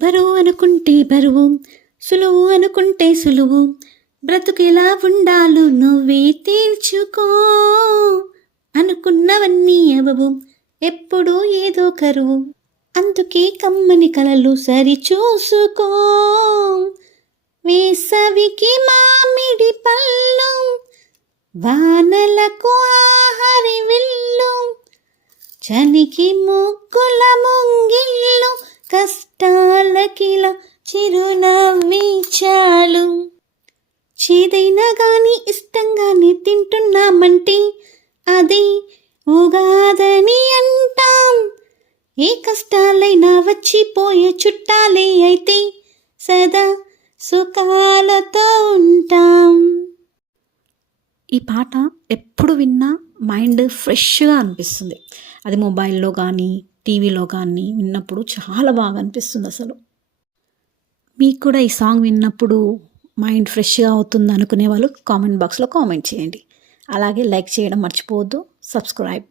బరువు అనుకుంటే బరువు, సులువు అనుకుంటే సులువు, బ్రతుకెలా ఉండాలో నువ్వే తీర్చుకో. అనుకున్నవన్నీ అవవు, ఎప్పుడూ ఏదో కరువు, అందుకే కమ్మని కలలు సరి చూసుకో. వేసవికి మామిడి పళ్ళు, వానలకు ఆహరి విల్లు, చలికి ముగ్గుల ముంగిళ్ళు, కష్టాలకిలా చిరునవ్వి చాలు. చేదైనా గాని ఇష్టంగానే తింటున్నామంటే అది ఉగాదని అంటాం. ఏ కష్టాలైనా వచ్చిపోయే చుట్టాలే అయితే సదా సుఖాలతో ఉంటాం. ఈ పాట ఎప్పుడు విన్నా మైండ్ ఫ్రెష్గా అనిపిస్తుంది. అది మొబైల్లో కానీ టీవీలో కానీ విన్నప్పుడు చాలా బాగా అనిపిస్తుంది. అసలు మీకు కూడా ఈ సాంగ్ విన్నప్పుడు మైండ్ ఫ్రెష్గా అవుతుంది అనుకునే వాళ్ళు కామెంట్ బాక్స్లో కామెంట్ చేయండి. అలాగే లైక్ చేయడం మర్చిపోవద్దు. సబ్స్క్రైబ్.